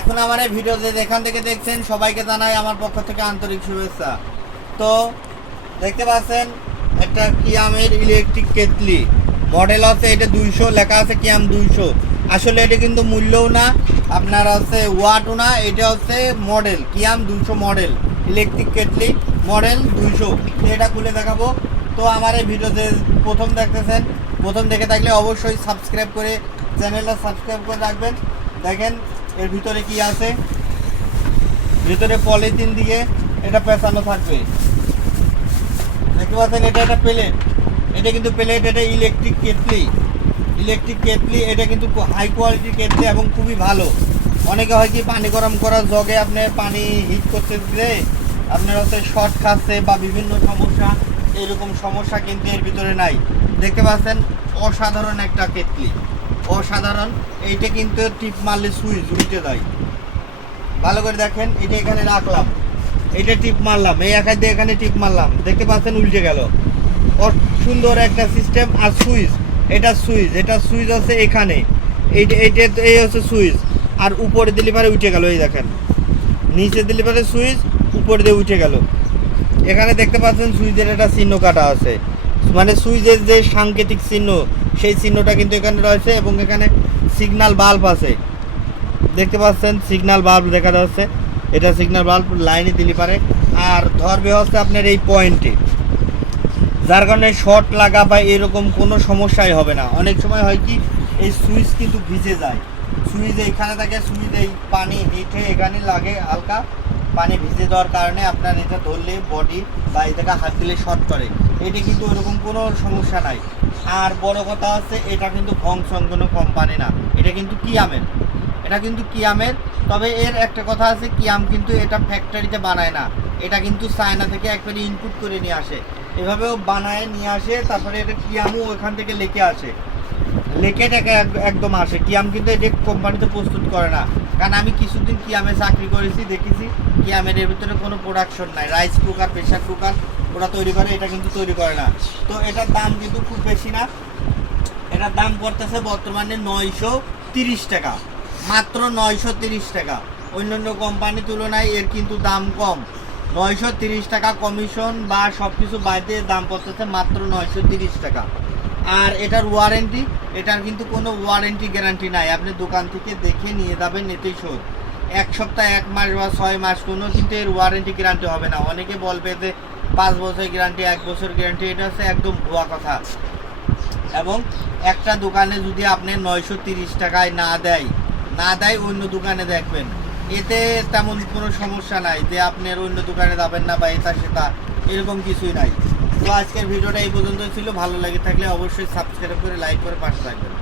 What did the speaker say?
এখন আমার এই ভিডিওতে যেখান থেকে দেখছেন, সবাইকে জানাই আমার পক্ষ থেকে আন্তরিক শুভেচ্ছা। তো, দেখতে পাচ্ছেন, একটা কিয়ামের ইলেকট্রিক কেতলি। মডেল আছে, এটা দুইশো, লেখা আছে কিয়াম দুইশো। আসলে এটা কিন্তু মূল্যও না, আপনার হচ্ছে ওয়াটও না, এটা হচ্ছে মডেল কিয়াম দুইশো মডেল ইলেকট্রিক কেটলি মডেল দুইশো। এটা খুলে দেখাবো। তো আমার এই ভিডিওতে প্রথম দেখতেছেন, প্রথম দেখে থাকলে অবশ্যই সাবস্ক্রাইব করে চ্যানেলটা সাবস্ক্রাইব করে রাখবেন। দেখেন এর ভিতরে কি আছে? ভিতরে পলিথিন দিয়ে এটা পেঁচানো থাকবে। দেখতে পাচ্ছেন, এটা একটা প্লেট। এটা কিন্তু প্লেট, এটা ইলেকট্রিক কেটলি ইলেকট্রিক কেটলি এটা কিন্তু হাই কোয়ালিটির কেটলি এবং খুবই ভালো। অনেকে হয় কি, পানি গরম করার জগে আপনার পানি হিট করতে দিলে আপনার হচ্ছে শর্ট খাচ্ছে বা বিভিন্ন সমস্যা, এরকম সমস্যা কিন্তু এর ভিতরে নাই। দেখতে পাচ্ছেন, অসাধারণ একটা কেটলি অসাধারণ। এইটা কিন্তু টিপ মারলে সুইচ উল্টে দেয়। ভালো করে দেখেন, এটা এখানে রাখলাম। এটা টিপ মারলাম, এই একা দিয়ে এখানে টিপ মারলাম। দেখতে পাচ্ছেন, উল্টে গেল। সুন্দর একটা সিস্টেম আর সুইচ। এটা সুইচ এটা সুইচ আছে এখানে। এইটা এইটা এই হচ্ছে সুইচ। আর উপরে দিলে পারে উঠে গেল, এই দেখেন। নিচে দিলে পারে সুইচ, উপরে দিয়ে উঠে গেল। এখানে দেখতে পাচ্ছেন, সুইচের একটা চিহ্ন কাটা আছে। মানে সুইচের যে সাংকেতিক চিহ্ন, সেই চিহ্নটা কিন্তু এখানে রয়েছে এবং এখানে সিগন্যাল বাল্ব আছে। দেখতে পাচ্ছেন সিগনাল বাল্ব দেখা যাচ্ছে। এটা সিগন্যাল বাল্ব লাইনে দিলে পারে। আর ধরবে হচ্ছে আপনার এই পয়েন্টে যার কারণে শর্ট লাগা বা এরকম কোনো সমস্যাই হবে না। অনেক সময় হয় কি, এই সুইচ কিন্তু ভিজে যায়। সুইচ এইখানে থাকে, সুইচ এই পানি হিটে এখানে লাগে হালকা। পানি ভিজে দেওয়ার কারণে আপনার এটা ধরলে বডি বা এই থেকে হাত দিলে শর্ট করে। এটা কিন্তু ওরকম কোনো সমস্যা নাই। আর বড় কথা হচ্ছে এটা কিন্তু ফংশন কোনো কোম্পানি না। এটা কিন্তু কিয়ামের। এটা কিন্তু কিয়ামের। তবে এর একটা কথা আছে, কিয়াম কিন্তু এটা ফ্যাক্টরিতে বানায় না। এটা কিন্তু চায়না থেকে একবারে ইনপুট করে নিয়ে আসে। এভাবেও বানায়, নিয়ে আসে, তারপরে এটা কিয়ামও ওখান থেকে লেকে আসে। লেকে টাকা একদম আসে। কিয়াম কিন্তু এটা কোম্পানিতে প্রস্তুত করে না। কারণ আমি কিছুদিন কিয়ামে চাকরি করেছি, দেখেছি, কিয়ামের এর ভিতরে কোনো প্রোডাকশন নাই। রাইস কুকার প্রেশার কুকার ওরা তৈরি করে, এটা কিন্তু তৈরি করে না। তো এটার দাম কিন্তু খুব বেশি না। এটার দাম পড়তেছে বর্তমানে নয়শো তিরিশ টাকা। মাত্র নয়শো তিরিশ টাকা। অন্যান্য কোম্পানির তুলনায় এর কিন্তু দাম কম। নয়শো তিরিশ টাকা কমিশন বা সব কিছু বাইরে দাম পড়তেছে মাত্র নয়শো তিরিশ টাকা। আর এটার ওয়ারেন্টি এটার কিন্তু কোনো ওয়ারেন্টি গ্যারান্টি নাই। আপনি দোকান থেকে দেখে নিয়ে যাবেন, এতেই শোধ এক সপ্তাহ, এক মাস বা ছয় মাস কোনো কিন্তু এর ওয়ারেন্টি গ্যারান্টি হবে না। অনেকে বলবে যে পাঁচ বছর গ্যারান্টি এক বছর গ্যারান্টি এটা হচ্ছে একদম ভুয়া কথা। এবং একটা দোকানে যদি আপনি নয়শো তিরিশ টাকায় না দেয় না দেয় অন্য দোকানে দেখবেন। এতে তেমন কোনো সমস্যা নাই যে আপনার অন্য দোকানে যাবেন না বা এটা সেটা, এরকম কিছুই নাই। তো আজকের ভিডিওটা এই পর্যন্ত ছিল। ভালো লাগে থাকলে অবশ্যই সাবস্ক্রাইব করে লাইক করে পাশে থাকবেন।